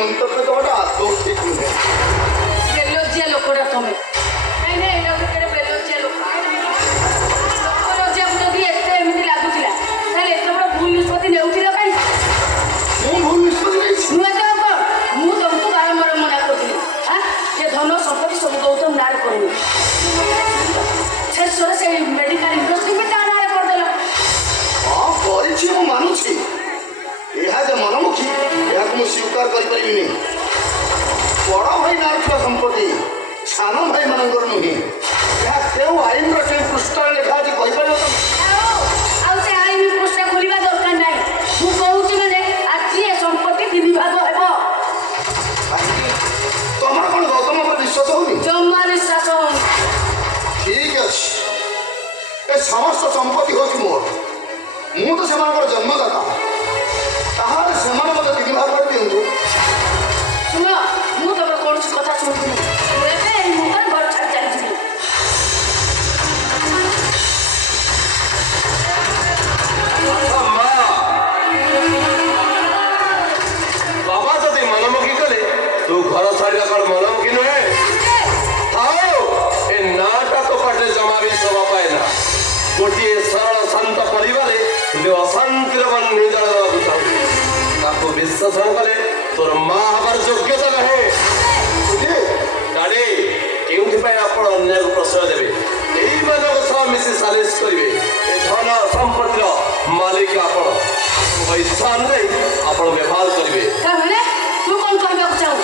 ମନ୍ତବ୍ୟ ଦେବାଟା ଆଦୌ ଠିକ୍ ନୁହେଁ। ବେଲଜ୍ଜିଆ ଲୋକଟା ତମେ। ନାଇଁ ନାଇଁ ଏଇଟା ଗୋଟେ ବେଲଜ୍ଜିଆ ଲୋକ। ଲଜ୍ଜାକୁ ଯଦି ଏତେ ଏମିତି ଲାଗୁଥିଲା ତାହେଲେ ଏତେ ବଡ଼ ଭୁଲ ନିଷ୍ପତ୍ତି ନେଉଥିଲ କାହିଁକି? ମୁଁ ଭୁଲ ନିଷ୍ପତ୍ତି ନେଇଛି। ମୁଁ ଏତେ କଣ? ମୁଁ ତମକୁ ବାରମ୍ବାର ମନା କରୁଥିଲି ଯେ ଧନ ସମ୍ପତ୍ତି ସବୁ ଗୌତମ ନାଁରେ କରିନି। ଶେଷରେ ସେଇ ମେଡିକାଲ ଇଣ୍ଡଷ୍ଟ୍ରି ବି ତା ନାଁରେ କରିଦେଲ। ହଁ କରିଛି, ମୁଁ ମାନୁଛି। ଏହା ଯେ ମନମୁଖୀ ଏହାକୁ ମୁଁ ସ୍ୱୀକାର କରିପାରିବିନି। ବଡ଼ ଭାଇ ନାଁରେ ଥିବା ସମ୍ପତ୍ତି ସାନ ଭାଇମାନଙ୍କର ନୁହେଁ। ଏହା କେଉଁ ଆଇନର କେଉଁ ପୃଷ୍ଠାରେ ଲେଖା ଅଛି କହିପାରିବ ତମେ? ଆଉ ସେ ଆଇନ ପୃଷ୍ଠା ଖୋଲିବା ଦରକାର ନାହିଁ। ମୁଁ କହୁଛି ମାନେ ଆଜି ଏ ସମ୍ପତ୍ତି 3 ଭାଗ ହେବ। ତମର କ'ଣ ଗୌତମ ଉପରେ ବିଶ୍ୱାସ ହଉନି? ଜମା ବିଶ୍ୱାସ ହଉନି। ଠିକ୍ ଅଛି, ଏ ସମସ୍ତ ସମ୍ପତ୍ତି ହେଉଛି ମୋର। ମୁଁ ତ ସେମାନଙ୍କର ଜନ୍ମଦାତା। ତାହେଲେ ସେମାନେ ମୋତେ 3 ଭାଗ କରି ଦିଅନ୍ତୁ। ଶୁଣ, ମୁଁ ତମର କୌଣସି କଥା ଶୁଣୁଥିଲି। ମୁଁ ଏବେ ଏଇ ମୁହୂର୍ତ୍ତରେ ଘର ଛାଡ଼ି ଚାଲିଯିବି। ବାବା ଯଦି ମନମୁଖୀ କଲେ ତୁ ଘର ଛାଡ଼ିବା କ'ଣ ମନମୁଖୀ ନୁହେଁ? ଥାଉ, ଏ ନାଁଟା ତୋ ପାଟିରେ ଜମା ବି ଶୋଭା ପାଏ ନା। ଗୋଟିଏ ସରଳ ଶାନ୍ତ ପରିବାରରେ ତୁ ଅଶାନ୍ତିର ନିର୍ଜଳ ଦେବାକୁ ଚାହୁଁଛୁ। ତାକୁ ବିଶ୍ୱାସ ନ କଲେ ତୋର ମା ହେବାର ଯୋଗ୍ୟତା ନାହିଁ। ଡାଡି, କେଉଁଥିପାଇଁ ଆପଣ ଅନ୍ୟକୁ ପ୍ରଶ୍ରୟ ଦେବେ? ଏଇମାନଙ୍କ ସହ ମିଶି ସାଲିସ କରିବେ। ଏ ଧନ ସମ୍ପତ୍ତିର ମାଲିକ ଆପଣ। ଇଚ୍ଛା ଅନୁଯାୟୀ ଆପଣ ବ୍ୟବହାର କରିବେ। ତାହେଲେ ତୁ କ'ଣ କହିବାକୁ ଚାହୁଁ?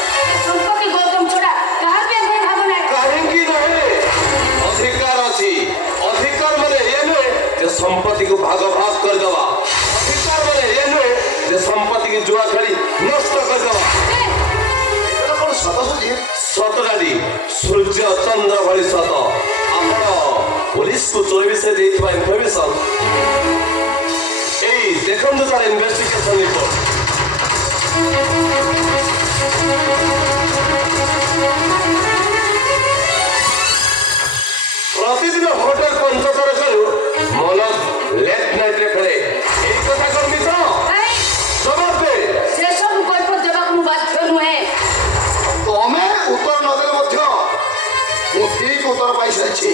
ସମ୍ପତ୍ତି ଗୌତମ ଛଡ଼ା କାହାର ବି ଏବେ ଭାଗ ନାହିଁ। କାହିଁକି ନୁହେଁ? ଅଧିକାର ଅଛି। ଅଧିକାର ମାନେ ଏ ନୁହେଁ ଯେ ସମ୍ପତ୍ତିକୁ ଭାଗ ଭାଗ କରିଦେବା। ଅଧିକାର ମାନେ ଏ ନୁହେଁ ଯେ ସମ୍ପତ୍ତିକୁ ଜୁଆ ଖେଳି ନଷ୍ଟ କରିଦେବା। ଏଇଟା କ'ଣ ସତ ସୁଜିତ? ସତଟାଟି ସୂର୍ଯ୍ୟ ଚନ୍ଦ୍ର ଭଳି ସତ। ଆପଣ ପୋଲିସକୁ ଚୋରି ବିଷୟରେ ଦେଇଥିବା ଇନଫର୍ମେସନ ଏଇ ଦେଖନ୍ତୁ ତାର ଇନଭେଷ୍ଟିଗେସନ ରିପୋର୍ଟ। ପ୍ରତିଦିନ ହୋଟେଲ ପଞ୍ଚତାରକାରୁ ମନୋଜ ଲେଟ୍ ନାଇଟ୍ରେ ଫେରେ। ଏଇ କଥା କ'ଣ ମିଛ? ଜବାବ ଦେ। ସେସବୁ କୈଫିୟତ ଦେବାକୁ ମୁଁ ବାଧ୍ୟ ନୁହେଁ। ତମେ ଉତ୍ତର ନ ଦେଲେ ମଧ୍ୟ ମୁଁ ଠିକ୍ ଉତ୍ତର ପାଇସାରିଛି।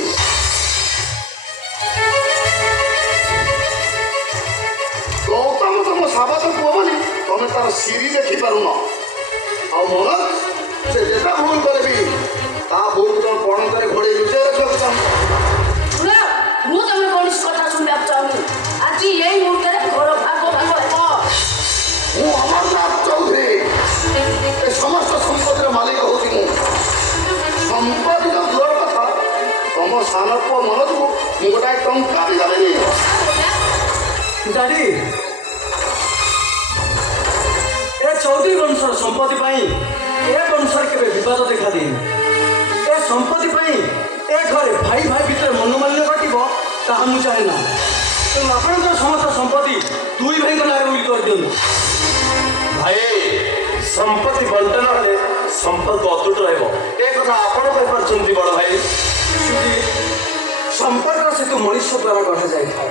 ଗୌତମ ତମ ସାବାତ ପୁଅ ବୋଲି ତମେ ତାର ସିରି ଦେଖିପାରୁନ। ଆଉ ମନୋଜ ସେ ଯେତେ ଭୁଲ କଲେ ବି ତା ଭୁଲକୁ ତମେ ପଣତରେ ଘୋଡ଼େଇ ଲୁଚାଇ ରଖିବାକୁ ଚାହୁଁ। ଶୁଣ, ମୁଁ ତମର କୌଣସି କଥା ଶୁଣିବାକୁ ଚାହୁଁନି। ଆଜି ଏଇ ମୁହୂର୍ତ୍ତରେ ଘର ଭାଗ ଭାଗ ହେବ। ମୁଁ ଅମରନାଥ ଚୌଧୁରୀ। ଏ ସମସ୍ତ ସମ୍ପତ୍ତିର ମାଲିକ ହେଉଛି ମୁଁ। ସମ୍ପତ୍ତି ତ ଦୂରର କଥା, ତମ ସାନ ପୁଅ ମନୋଜକୁ ମୁଁ ଗୋଟାଏ ଟଙ୍କା ବି ଦେବିନି। ଡାଡି, ଏ ଚୌଧୁରୀ ବଂଶର ସମ୍ପତ୍ତି ପାଇଁ ଏ ବଂଶରେ କେବେ ବିବାଦ ଦେଖାଦିଏନି। ଏ ସମ୍ପତ୍ତି ପାଇଁ ଏ ଘରେ ଭାଇ ଭାଇ ଭିତରେ ମନୋମାଲ୍ୟ ଘଟିବ ତାହା ମୁଁ ଚାହେଁ ନା। ତେଣୁ ଆପଣଙ୍କର ସମସ୍ତ ସମ୍ପତ୍ତି 2 ଭାଇଙ୍କ ନାଁରେ ଉଇଲ୍ କରିଦିଅନ୍ତୁ। ଭାଇ, ସମ୍ପତ୍ତି ବଣ୍ଟନ ହେଲେ ସମ୍ପର୍କ ଅତୁଟ ରହିବ। ଏ କଥା ଆପଣ କହିପାରୁଛନ୍ତି ବଡ଼ ଭାଇ। ସମ୍ପର୍କ ସେତୁ ମଣିଷ ଦ୍ୱାରା ଗଢ଼ାଯାଇଥାଏ।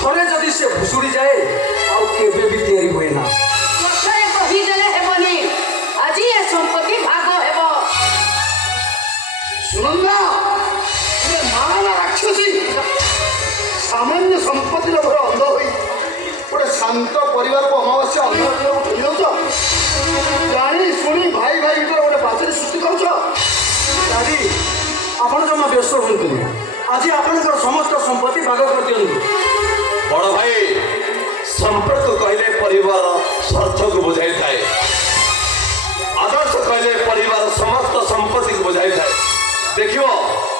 ଥରେ ଯଦି ସେ ଭୁଷୁଡ଼ି ଯାଏ ଆଉ କେବେ ବି ତିଆରି ହୁଏ ନା। କଥାରେ କହିଦେଲେ ହେବନି। ଆଜି ଏ ସମ୍ପତ୍ତି ଭାଗ ହେବ। ସୁନନ୍ଦା, ତୁମେ ମାରା ନା ରାକ୍ଷସୀ? ସାମାନ୍ୟ ସମ୍ପତ୍ତି ଲୋଭରେ ଅନ୍ଧ ହୋଇ ଗୋଟେ ଶାନ୍ତ ପରିବାରକୁ ଅମାବାସ୍ୟା ଅନ୍ଧାରକୁ ଠେଲି ଦେଉଛ। ଜାଣି ଶୁଣି ଭାଇ ଭାଇ ଭିତରେ ଗୋଟେ ପାଚେରୀ ସୃଷ୍ଟି କରୁଛ। ଡାଡି, ଆପଣ ଜମା ବ୍ୟସ୍ତ ହୁଅନ୍ତୁନି। ଆଜି ଆପଣଙ୍କର ସମସ୍ତ ସମ୍ପତ୍ତି ଭାଗ କରିଦିଅନ୍ତୁ। ବଡ଼ ଭାଇ, ସମ୍ପର୍କ କହିଲେ ପରିବାର ସ୍ୱାର୍ଥକୁ ବୁଝାଇଥାଏ। ଆଦର୍ଶ କହିଲେ ପରିବାର ସମସ୍ତ ସମ୍ପତ୍ତିକୁ ବୁଝାଇଥାଏ। ଦେଖିବ,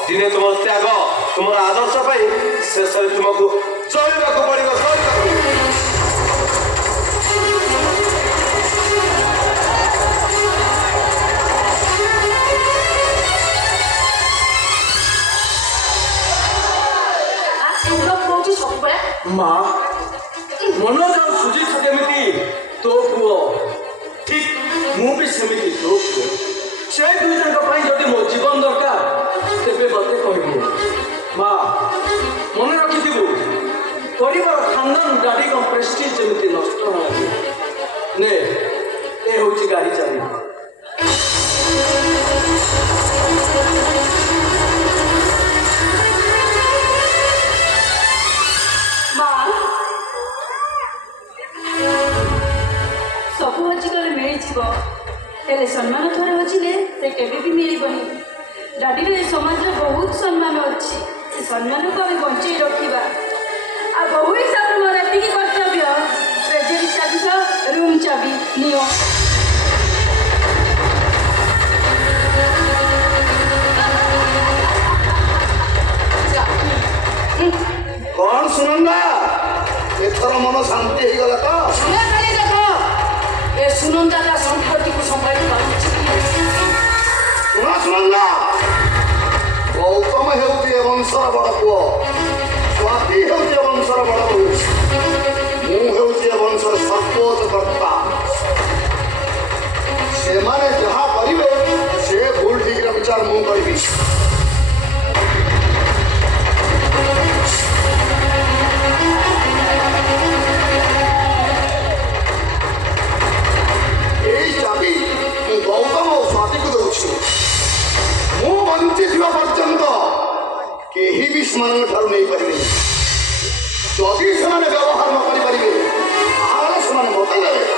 ଦିନେ ତୁମର ତ୍ୟାଗ ତୁମର ଆଦର୍ଶ ପାଇଁ ଶେଷରେ ତୁମକୁ ଚଳିବାକୁ ପଡ଼ିବ। ମା, ମନୋଜ ଆଉ ସୁଜିତ ଯେମିତି ତୋ ପୁଅ, ଠିକ୍ ମୁଁ ବି ସେମିତି ତୋ ପୁଅ। ସେ 2 ଜଣଙ୍କ ପାଇଁ ଯଦି ମୋ ଜୀବନ ଦରକାର ତେବେ ମୋତେ କହିବୁ। ମା, ମନେ ରଖିଥିବୁ, ପରିବାର ଖାନଦାନ ଡାଡିଙ୍କ ପ୍ରେଷ୍ଟିଜ୍ ଯେମିତି ନଷ୍ଟ ନ ଲାଗେ। ନେ, ଏ ହେଉଛି ହେଉଛି ଗାଡ଼ି ଚାବି। ମା ସବୁ ହଜିଗଲେ ମିଳିଯିବ, ହେଲେ ସମ୍ମାନ ଥରେ ହଜିଲେ ସେ କେବେ ବି ମିଳିବନି। ଡାଡିର ଏ ସମାଜରେ ବହୁତ ସମ୍ମାନ ଅଛି, ସେ ସମ୍ମାନକୁ ଆମେ ବଞ୍ଚେଇ ରଖିବା। ଆଉ ବହୁ ହିସାବରେ ମୋର ଏତିକି କର୍ତ୍ତବ୍ୟ, ଟ୍ରେଜେରୀ ଚାବି ସହ ରୁମ୍ ଚାବି ନିଅ। କଣ ସୁନନ୍ଦା, ଏଥର ମନ ଶାନ୍ତି ହେଇଗଲା ତ? ଖାଲି ଦେଖ ଏ ସୁନନ୍ଦା ତା ସମ୍ପତ୍ତିକୁ ସମ୍ଭାଳି ପାରୁଛି। ଶୁଣ ସୁନନ୍ଦା, ଗୌତମ ହେଉଛି ଏ ବଂଶର ବଡ଼ ପୁଅ, ସ୍ୱାତି ହେଉଛି ଏ ବଂଶର ବଡ଼ ବୋହୂ, ମୁଁ ହେଉଛି ଏ ବଂଶର ସର୍ବୋଚ୍ଚ କର୍ତ୍ତା। ସେମାନେ ଯାହା କରିବେ ସେ ଭୁଲ ଠିକର ବିଚାର ମୁଁ କରିବି। ଏଇ ଚାବି ମୁଁ ଗୌତମ ଓ ସ୍ୱାତିକୁ ଦେଉଛି। ମୁଁ ବଞ୍ଚିଥିବା ପର୍ଯ୍ୟନ୍ତ କେହି ବି ସେମାନଙ୍କ ଠାରୁ ନେଇପାରିବେନି। ଯଦି ସେମାନେ ବ୍ୟବହାର ନ କରିପାରିବେ ତାହେଲେ ସେମାନେ ମୋତେ ଦେବେ।